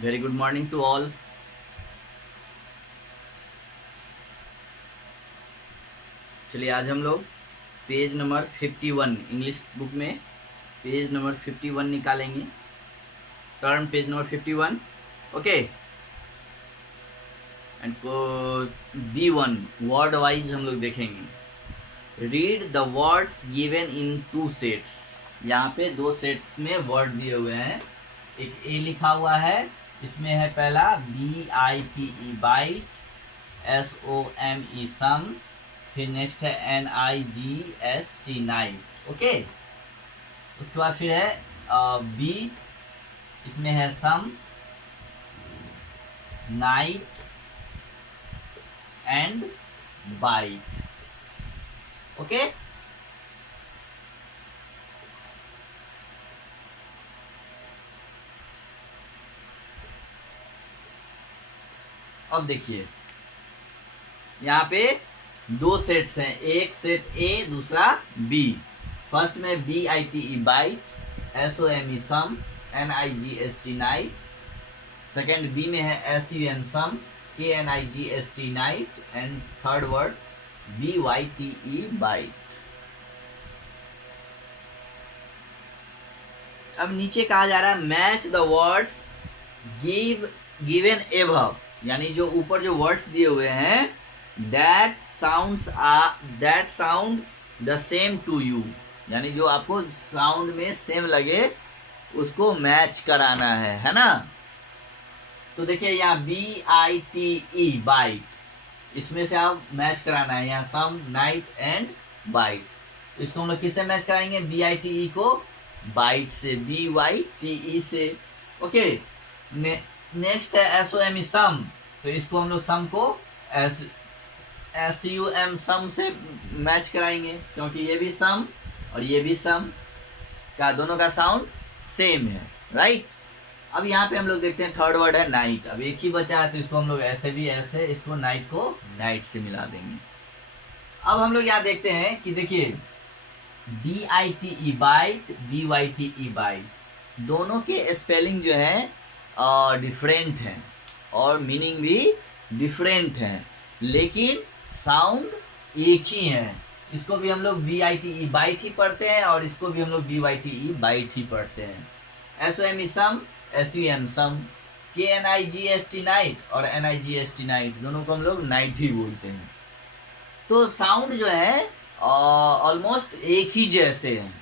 Very good morning to all. चलिए आज हम लोग पेज नंबर 51 इंग्लिश बुक में पेज नंबर 51 निकालेंगे। Turn page number 51। Okay, and B1 word wise हम लोग देखेंगे। Read the words given in 2 sets. यहाँ पे 2 सेट्स में वर्ड दिए हुए हैं। एक ए लिखा हुआ है, इसमें है पहला BITE बाइट, SOME सम, फिर नेक्स्ट है NIGST नाइट। ओके, उसके बाद फिर है बी, इसमें है सम, नाइट एंड बाइट। ओके, अब देखिए यहाँ पे 2 सेट्स हैं, एक सेट ए दूसरा बी। फर्स्ट में BITE bite, SOME some, NIGST night. Second B में है SUM sum, KNIGST knight, and third word BYTE byte. अब नीचे कहा जा रहा है match the words given above, यानी जो ऊपर जो वर्ड्स दिए हुए हैं that sound the same to you, यानी जो आपको साउंड में सेम लगे उसको मैच कराना है ना। तो देखिए यहाँ BITE बाइट, इसमें से आप मैच कराना है। यहाँ सम, नाइट एंड बाइट, इसको हम लोग किससे मैच कराएंगे? BITE को बाइट से, BYTE से। ओके, नेक्स्ट है SOME सम, तो इसको हम लोग सम को SUM सम से मैच कराएंगे, क्योंकि ये भी सम और ये भी सम का दोनों का साउंड सेम है, राइट। अब यहाँ पे हम लोग देखते हैं थर्ड वर्ड है नाइट। अब एक ही बचा है तो इसको हम लोग ऐसे भी ऐसे, इसको नाइट को नाइट से मिला देंगे। अब हम लोग यहाँ देखते हैं कि देखिए BITE बाइट, BYTE बाइट, दोनों के स्पेलिंग जो है डिफरेंट है और मीनिंग भी डिफरेंट है, लेकिन साउंड एक ही है। इसको भी हम लोग BITE बाइट ही पढ़ते हैं और इसको भी हम लोग BYTE बाइट ही पढ़ते हैं। SOME सम, SUM सम, KNIGST नाइट और NIGST नाइट, दोनों को हम लोग नाइट ही बोलते हैं। तो साउंड जो है ऑलमोस्ट एक ही जैसे हैं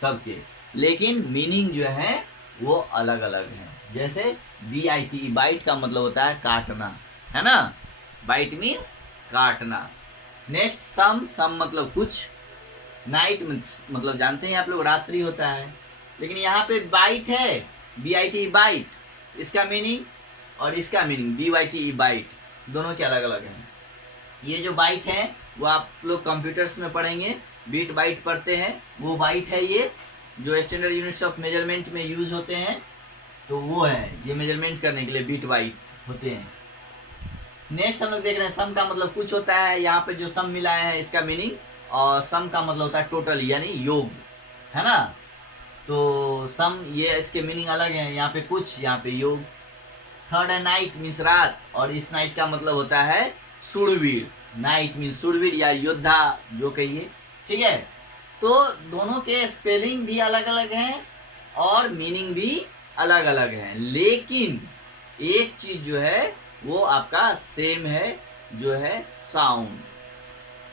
सबके, लेकिन मीनिंग जो है वो अलग अलग है। जैसे BITE बाइट का मतलब होता है काटना, है ना, बाइट मीन्स काटना। नेक्स्ट सम, सम मतलब कुछ, नाइट मतलब जानते हैं आप लोग रात्रि होता है, लेकिन यहाँ पे बाइट है BITE बाइट, इसका मीनिंग और इसका मीनिंग BYTE बाइट दोनों के अलग अलग हैं। ये जो बाइट है वो आप लोग कंप्यूटर्स में पढ़ेंगे, बीट बाइट पढ़ते हैं, वो बाइट है ये जो स्टैंडर्ड यूनिट्स ऑफ मेजरमेंट में यूज होते हैं, तो वो है ये मेजरमेंट करने के लिए बीट बाइट होते हैं। नेक्स्ट हम लोग देख रहे हैं सम का मतलब कुछ होता है। यहाँ पे जो सम मिला है इसका मीनिंग, और सम का मतलब होता है टोटल यानी योग, है ना। तो सम ये इसके मीनिंग अलग है, यहाँ पे कुछ, यहाँ पे योग। थर्ड है नाइट मीन्स रात, और इस नाइट का मतलब होता है शूरवीर। नाइट मीन्स शूरवीर या योद्धा जो कहिए, ठीक है। तो दोनों के स्पेलिंग भी अलग अलग हैं और मीनिंग भी अलग अलग है, लेकिन एक चीज जो है वो आपका सेम है, जो है साउंड,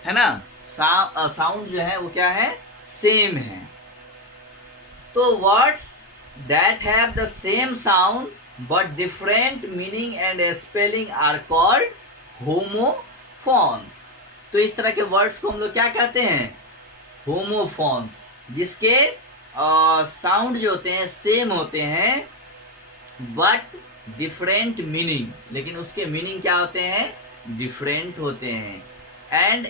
है ना। साउंड जो है वो क्या है? सेम है। तो words that have the same sound but different meaning and spelling are called homophones. तो इस तरह के वर्ड्स को हम लोग क्या कहते हैं? होमोफोन्स, जिसके साउंड जो होते हैं सेम होते हैं बट डिफरेंट मीनिंग, लेकिन उसके मीनिंग क्या होते हैं? डिफरेंट होते हैं। एंड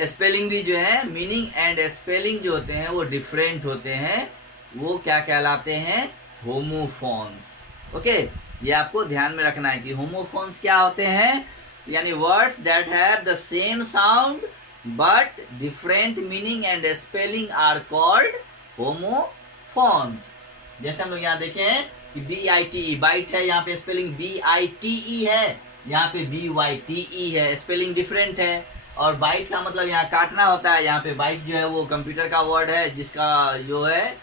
स्पेलिंग भी जो है, मीनिंग एंड स्पेलिंग जो होते हैं वो डिफरेंट होते हैं, वो क्या कहलाते हैं? होमोफोन्स। ओके, ये आपको ध्यान में रखना है कि होमोफोन्स क्या होते हैं, यानी words that have the same sound but different meaning and spelling are called homophones. जैसे हम लोग यहाँ देखें कि BITE बाइट है, यहाँ पे स्पेलिंग BITE है, यहाँ पे BYTE है, स्पेलिंग डिफरेंट है। और बाइट का मतलब यहाँ काटना होता है, यहाँ पे बाइट जो है वो कंप्यूटर का वर्ड है जिसका जो है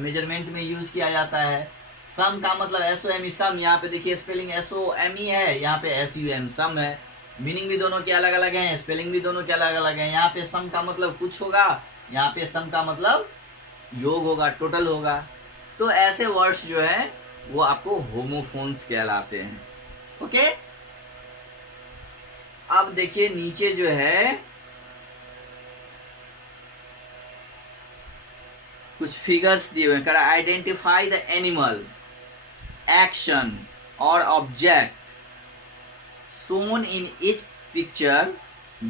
मेजरमेंट में यूज किया जाता है। सम का मतलब SOME सम, यहाँ पे देखिए स्पेलिंग SOME है, यहाँ पे SUM सम है। मीनिंग भी दोनों के अलग अलग हैं, स्पेलिंग भी दोनों के अलग अलग हैं। यहाँ पे सम का मतलब कुछ होगा, यहाँ पे सम का मतलब योग होगा, टोटल होगा। तो ऐसे वर्ड्स जो है वो आपको होमोफोन्स कहलाते हैं। ओके, अब देखिए नीचे जो है कुछ फिगर्स दिए हुए हैं। आइडेंटिफाई द एनिमल, एक्शन और object shown in each picture,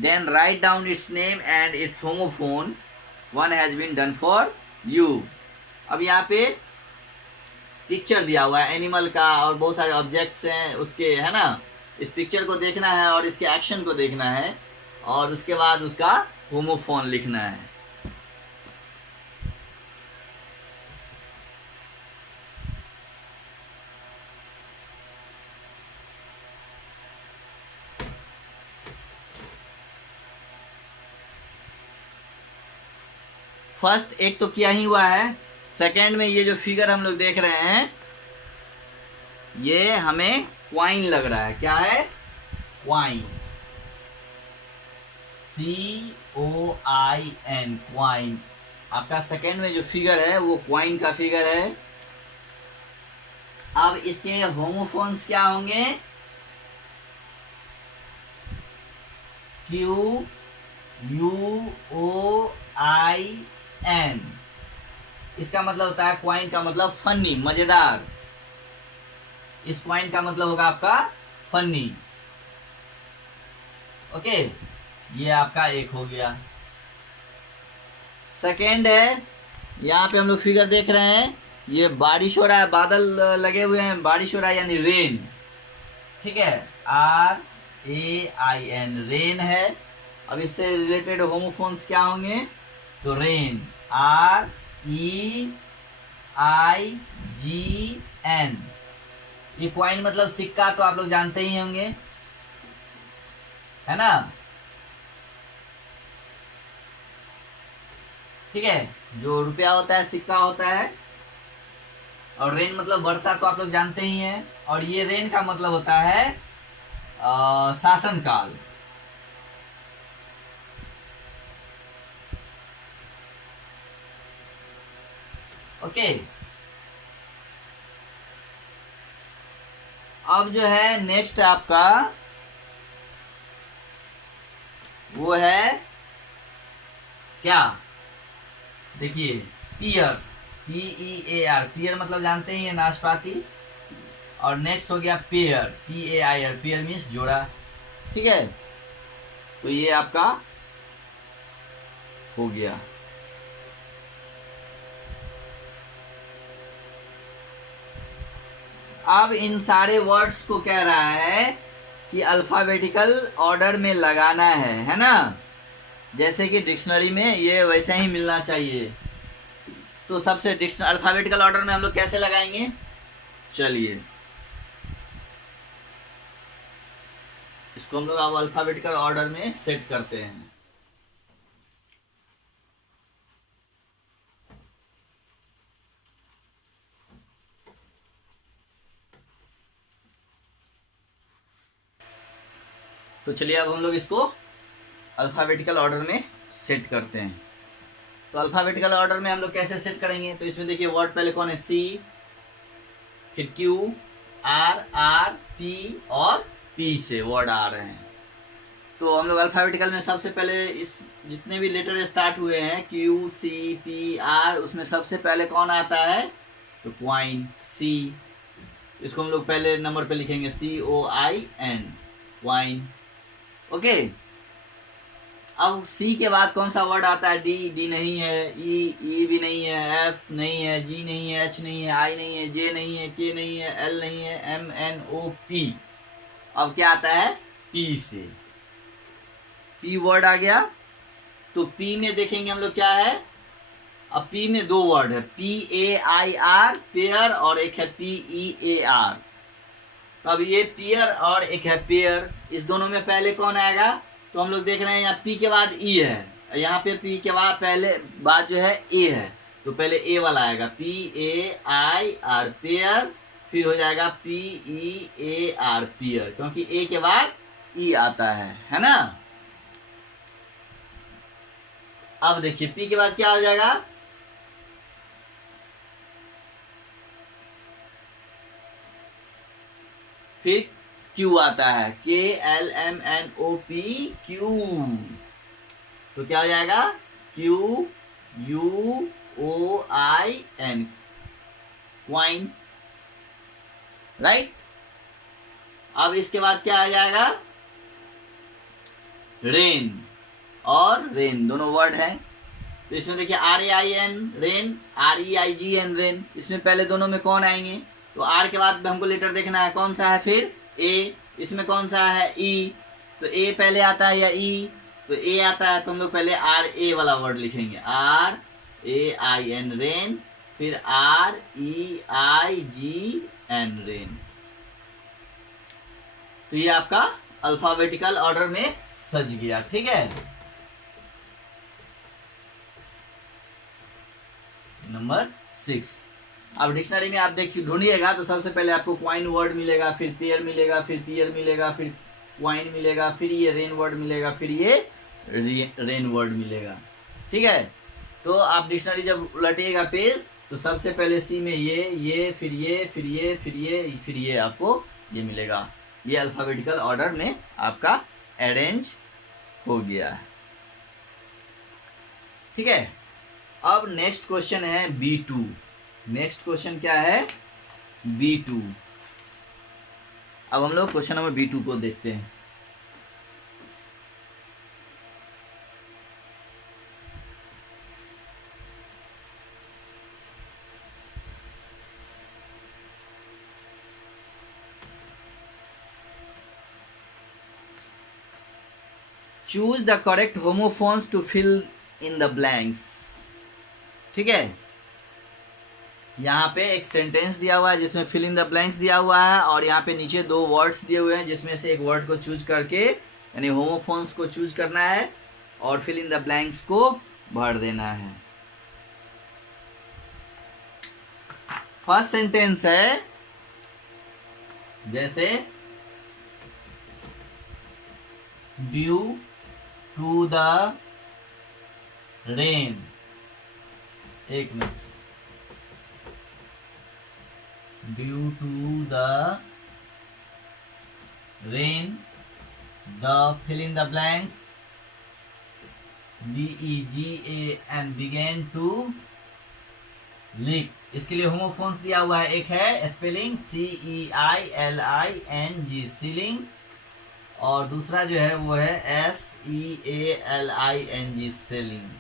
then write down its name and its homophone. One has been done for you. अब यहाँ पे पिक्चर दिया हुआ है एनिमल का और बहुत सारे ऑब्जेक्ट्स हैं उसके, है ना। इस पिक्चर को देखना है और इसके एक्शन को देखना है और उसके बाद उसका होमोफोन लिखना है। फर्स्ट एक तो किया ही हुआ है। सेकेंड में ये जो फिगर हम लोग देख रहे हैं ये हमें क्वाइन लग रहा है। क्या है? Coin, COIN, coin. आपका सेकेंड में जो फिगर है वो क्वाइन का फिगर है। अब इसके होमोफोन्स क्या होंगे? QUOIN। इसका मतलब होता है, क्वाइन का मतलब फनी, मजेदार। इस क्वाइन का मतलब होगा आपका फनी। ओके, ये आपका एक हो गया। सेकेंड है, यहाँ पे हम लोग फिगर देख रहे हैं, ये बारिश हो रहा है, बादल लगे हुए हैं, बारिश हो रहा है यानी रेन। ठीक है, RAIN, रेन है। अब इससे रिलेटेड होमोफोन्स क्या होंगे? तो रेन, REIGN। ये क्वाइन मतलब सिक्का, तो आप लोग जानते ही होंगे, है ना। ठीक है, जो रुपया होता है, सिक्का होता है। और रेन मतलब वर्षा, तो आप लोग जानते ही हैं। और ये रेन का मतलब होता है शासनकाल। ओके, अब जो है नेक्स्ट आपका वो है क्या? देखिए, पियर, PEAR, पियर मतलब जानते ही है, नाशपाती। और नेक्स्ट हो गया पेयर, PAIR, पेयर मीन्स जोड़ा। ठीक है, तो ये आपका हो गया। अब इन सारे वर्ड्स को कह रहा है कि अल्फाबेटिकल ऑर्डर में लगाना है ना। जैसे कि डिक्शनरी में ये वैसे ही मिलना चाहिए। तो सबसे अल्फाबेटिकल ऑर्डर में हम लोग कैसे लगाएंगे? चलिए, इसको हम लोग अब अल्फाबेटिकल ऑर्डर में सेट करते हैं। तो चलिए अब हम लोग इसको अल्फाबेटिकल ऑर्डर में सेट करते हैं। तो अल्फाबेटिकल ऑर्डर में हम लोग कैसे सेट करेंगे? तो इसमें देखिए वर्ड पहले कौन है? C, फिर Q, R, P और P से वर्ड आ रहे हैं। तो हम लोग अल्फाबेटिकल में सबसे पहले इस जितने भी लेटर स्टार्ट हुए हैं Q, C, P, R, उसमें सबसे पहले कौन आता है? तो क्वाइन, C। इसको हम लोग पहले नंबर पे लिखेंगे COIN, क्वाइन। ओके, अब C के बाद कौन सा वर्ड आता है? D नहीं है, E भी नहीं है, F नहीं है, G नहीं है, H नहीं है, I नहीं है, J नहीं है, K नहीं है, L नहीं है, MNOP। अब क्या आता है? P से। P वर्ड आ गया। तो P में देखेंगे हम लोग क्या है? अब पी में दो वर्ड है, PAIR पेयर, और एक है PEAR। तो अब ये पेयर और एक है पेयर, इस दोनों में पहले कौन आएगा? तो हम लोग देख रहे हैं यहाँ पी के बाद ई है, यहाँ पे पी के बाद पहले बाद जो है ए है, तो पहले ए वाला आएगा PAIR पेयर, फिर हो जाएगा PEAR पेयर, क्योंकि ए के बाद ई आता है ना। अब देखिए पी के बाद क्या हो जाएगा? फिर क्यू आता है, KLMNOP क्यू, तो क्या हो जाएगा? QUOIN coin, right. अब इसके बाद क्या आ जाएगा? रेन और रेन दोनों वर्ड हैं, तो इसमें देखिए RAIN रेन, REIGN रेन, इसमें पहले दोनों में कौन आएंगे? तो आर के बाद हमको लेटर देखना है कौन सा है, फिर ए, इसमें कौन सा है? ई, तो ए पहले आता है या ई? तो ए आता है, तो हम लोग पहले RA वाला वर्ड लिखेंगे, RAIN रेन, फिर REIGN रेन। तो ये आपका अल्फाबेटिकल ऑर्डर में सज गया, ठीक है। नंबर 6। अब डिक्शनरी में आप देखिए ढूंढिएगा तो सबसे पहले आपको क्वाइन वर्ड मिलेगा, फिर पेयर मिलेगा, फिर पियर मिलेगा, फिर क्वाइन मिलेगा, फिर ये रेन वर्ड मिलेगा, फिर ये रेन वर्ड मिलेगा, ठीक है। तो आप डिक्शनरी जब उलटिएगा पेज तो सबसे पहले सी में ये फिर ये फिर ये फिर ये फिर ये आपको ये मिलेगा। ये अल्फाबेटिकल ऑर्डर में आपका अरेंज हो गया है, ठीक है। अब नेक्स्ट क्वेश्चन है B2। नेक्स्ट क्वेश्चन क्या है? B2। अब हम लोग क्वेश्चन नंबर B2 को देखते हैं। Choose the correct homophones to fill in the blanks, ठीक है। यहाँ पे एक सेंटेंस दिया हुआ है जिसमें फिल इन द ब्लैंक्स दिया हुआ है, और यहाँ पे नीचे दो वर्ड्स दिए हुए हैं जिसमें से एक वर्ड को चूज करके यानी होमोफोन्स को चूज करना है और फिल इन द ब्लैंक्स को भर देना है। फर्स्ट सेंटेंस है जैसे ड्यू टू द रेन, एक मिनट, due to the rain the fill in the blanks BEGAN began to leak. इसके लिए होमोफोन्स दिया हुआ है, एक है स्पेलिंग CEILING सीलिंग, और दूसरा जो है वो है SEALING सेलिंग,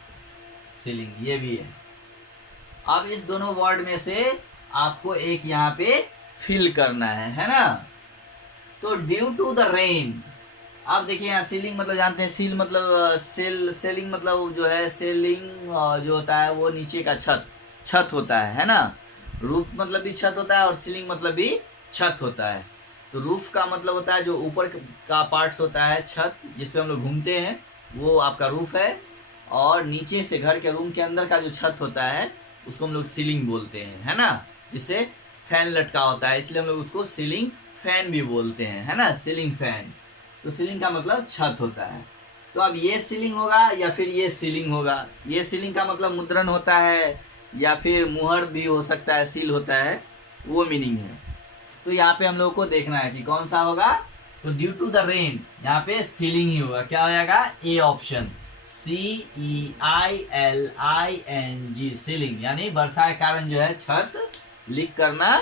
सीलिंग ये भी है। अब इस दोनों वर्ड में से आपको एक यहाँ पे फिल करना है ना। तो ड्यू टू द रेन, आप देखिए यहाँ सीलिंग मतलब जानते हैं, सील मतलब सेलिंग मतलब जो है सेलिंग जो होता है वो नीचे का छत होता है ना। रूफ मतलब भी छत होता है और सीलिंग मतलब भी छत होता है। तो रूफ का मतलब होता है जो ऊपर का पार्ट्स होता है, छत जिस पे हम लोग घूमते हैं वो आपका रूफ है, और नीचे से घर के रूम के अंदर का जो छत होता है उसको हम लोग सीलिंग बोलते हैं, है ना, जिससे फैन लटका होता है, इसलिए हम लोग उसको सीलिंग फैन भी बोलते हैं, है ना, सीलिंग फैन। तो सीलिंग का मतलब छत होता है। तो अब ये सीलिंग होगा या फिर ये सीलिंग होगा। ये सीलिंग का मतलब मुद्रण होता है या फिर मुहर भी हो सकता है, सील होता है, वो मीनिंग है। तो यहाँ पे हम लोग को देखना है कि कौन सा होगा। तो ड्यू टू द रेन यहाँ पे सीलिंग ही होगा, क्या हो जाएगा? ए ऑप्शन, CEILING सीलिंग, यानी वर्षा के कारण जो है छत लीक करना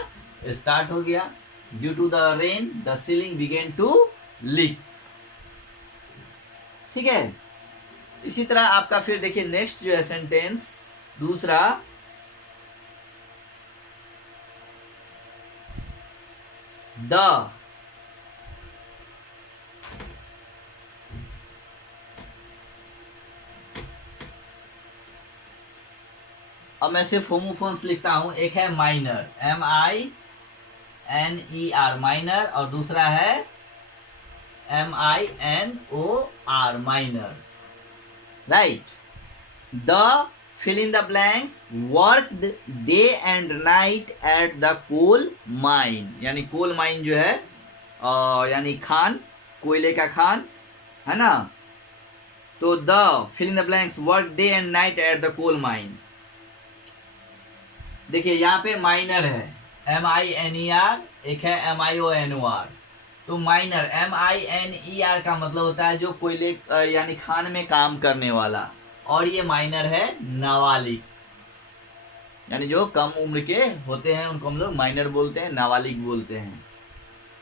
स्टार्ट हो गया। Due to the rain the ceiling began to leak, ठीक है। इसी तरह आपका फिर देखिए नेक्स्ट जो है सेंटेंस दूसरा, द अब मैं सिर्फ होमोफोन्स लिखता हूं, एक है माइनर MINER माइनर, और दूसरा है MINOR minor, right. The fill in the blanks worked day and night at the coal mine, यानी कोल माइन जो है यानी खान, कोयले का खान, है ना। तो the fill in the blanks worked day and night at the coal mine। देखिए यहाँ पे माइनर है MINER, एक है MIONOR। तो माइनर MINER का मतलब होता है जो कोयले यानी खान में काम करने वाला, और ये माइनर है नाबालिग, यानी जो कम उम्र के होते हैं उनको हम लोग माइनर बोलते हैं, नाबालिग बोलते हैं।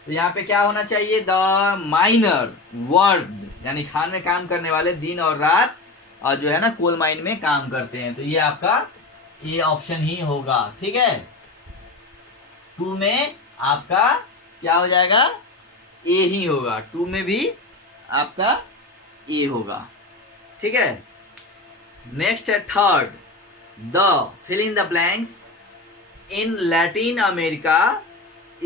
तो यहाँ पे क्या होना चाहिए, द माइनर वर्कड, यानी खान में काम करने वाले दिन और रात और जो है ना कोल माइन में काम करते हैं। तो ये आपका ए ऑप्शन ही होगा, ठीक है। 2 में आपका क्या हो जाएगा, ए ही होगा, 2 में भी आपका ए होगा, ठीक है। नेक्स्ट है third, the fill in the blanks in Latin America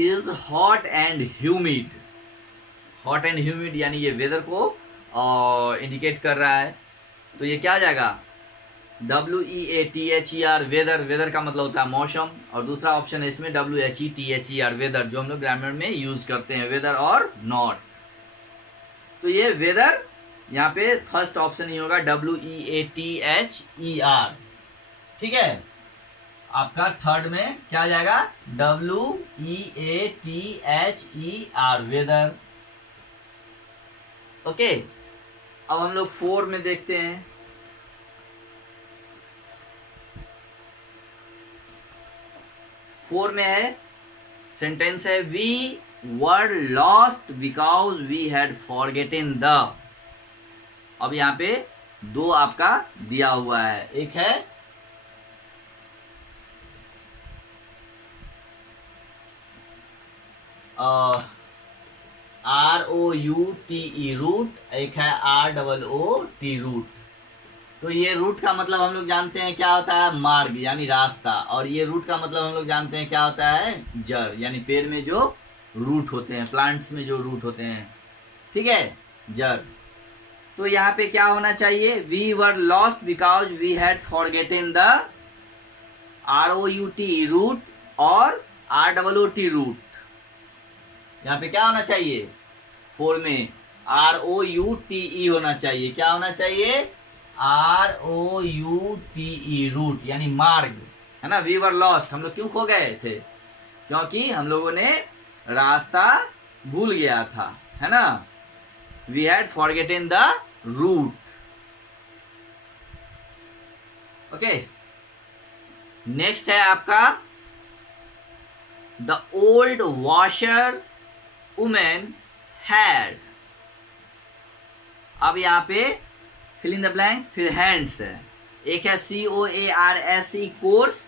is hot and humid। Hot and humid यानी ये वेदर को इंडिकेट कर रहा है। तो ये क्या आ जाएगा, WEATHER वेदर, वेदर का मतलब होता है मौसम, और दूसरा ऑप्शन है इसमें WHETHER वेदर, जो हम लोग ग्रामर में यूज करते हैं, वेदर और नॉट। तो ये वेदर यहाँ पे फर्स्ट ऑप्शन ही होगा WEATHER, ठीक है। आपका थर्ड में क्या आ जाएगा, WEATHER वेदर, ओके। अब हम लोग 4 में देखते हैं। फोर में है, सेंटेंस है we were lost because we had forgotten the. अब यहाँ पे 2 आपका दिया हुआ है, एक है ROUTE रूट, एक है ROOT रूट। तो ये रूट का मतलब हम लोग जानते हैं क्या होता है, मार्ग यानी रास्ता, और ये रूट का मतलब हम लोग जानते हैं क्या होता है, जड़, यानी पेड़ में जो रूट होते हैं, प्लांट्स में जो रूट होते हैं, ठीक है, जड़। तो यहाँ पे क्या होना चाहिए, we were lost because we had forgotten the ROUT route और ROOT रूट। यहाँ पे क्या होना चाहिए, 4 में ROUTE होना चाहिए, क्या होना चाहिए, ROUTE रूट यानी मार्ग, है ना। वी वर लॉस्ट, हम लोग क्यों खो गए थे, क्योंकि हम लोगों ने रास्ता भूल गया था, है ना। We had forgotten the root, okay. Next है आपका the old washer women had. अब यहाँ पे फिल इन द ब्लैंक्स, फिर हैंड्स है, एक है COARSE कोर्स,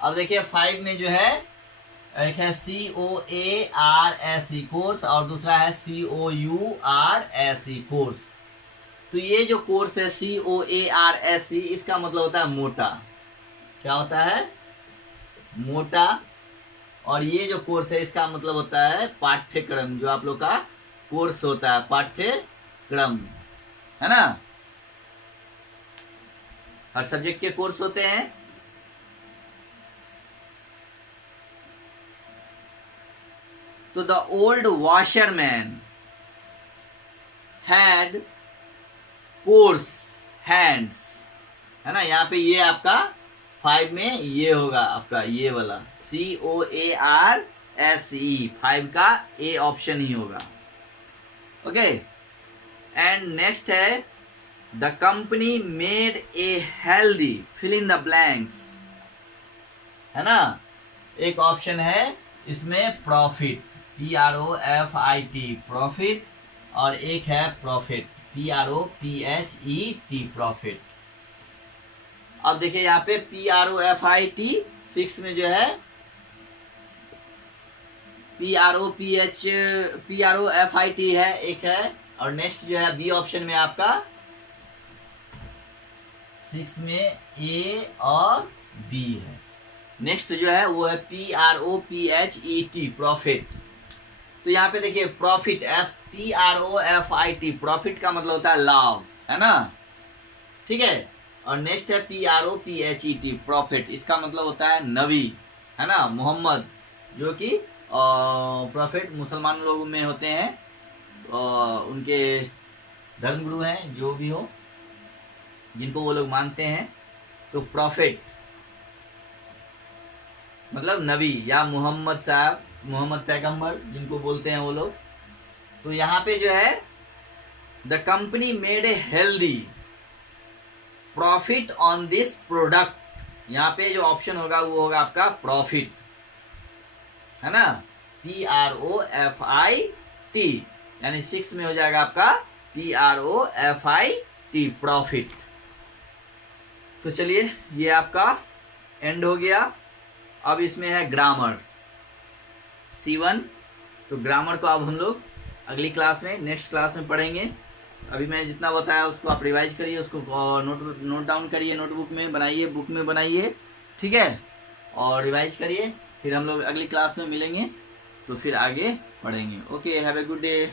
अब देखिए 5 में जो है एक है COARSE कोर्स और दूसरा है COURSE कोर्स। तो ये जो कोर्स है COARSE, इसका मतलब होता है मोटा, क्या होता है, मोटा। और ये जो कोर्स है इसका मतलब होता है पाठ्यक्रम, जो आप लोग का कोर्स होता है, पाठ्यक्रम, है ना। हर सब्जेक्ट के कोर्स होते हैं। तो the old washerman had course hands, है ना। यहाँ पे ये आपका 5 में ये होगा आपका ये वाला COARSE, 5 का ए ऑप्शन ही होगा, ओके। एंड नेक्स्ट है the company made a healthy fill in the blanks, है ना। एक ऑप्शन है इसमें प्रॉफिट, PROFIT प्रॉफिट, और एक है प्रॉफिट, PROPHET प्रॉफिट। अब देखिए यहाँ पे PROFIT 6 में जो है PROFIT है एक है, और नेक्स्ट जो है बी ऑप्शन में आपका 6 में A और B है। नेक्स्ट जो है वो है PROPHET प्रॉफिट। तो यहाँ पे देखिए प्रॉफिट PROFIT प्रॉफिट का मतलब होता है लाभ, है ना, ठीक है। और नेक्स्ट है PROPHET प्रॉफिट, इसका मतलब होता है नबी, है ना, मोहम्मद, जो कि प्रॉफिट मुसलमान लोगों में होते हैं, उनके धर्मगुरु हैं, जो भी हो, जिनको वो लोग मानते हैं। तो प्रॉफिट मतलब नबी या मोहम्मद साहब, मोहम्मद पैगंबर जिनको बोलते हैं वो लोग। तो यहाँ पे जो है the company made a healthy profit on this product, यहाँ पे जो ऑप्शन होगा वो होगा आपका प्रॉफिट, है ना, PROFIT, यानी 6 में हो जाएगा आपका PROFIT प्रॉफिट। तो चलिए ये आपका एंड हो गया। अब इसमें है ग्रामर C1। तो ग्रामर को अब हम लोग अगली क्लास में, नेक्स्ट क्लास में पढ़ेंगे। अभी मैं जितना बताया उसको आप रिवाइज करिए, उसको नोट डाउन करिए, नोटबुक में बनाइए, बुक में बनाइए, ठीक है, और रिवाइज करिए। फिर हम लोग अगली क्लास में मिलेंगे, तो फिर आगे पढ़ेंगे। Okay, have a good day.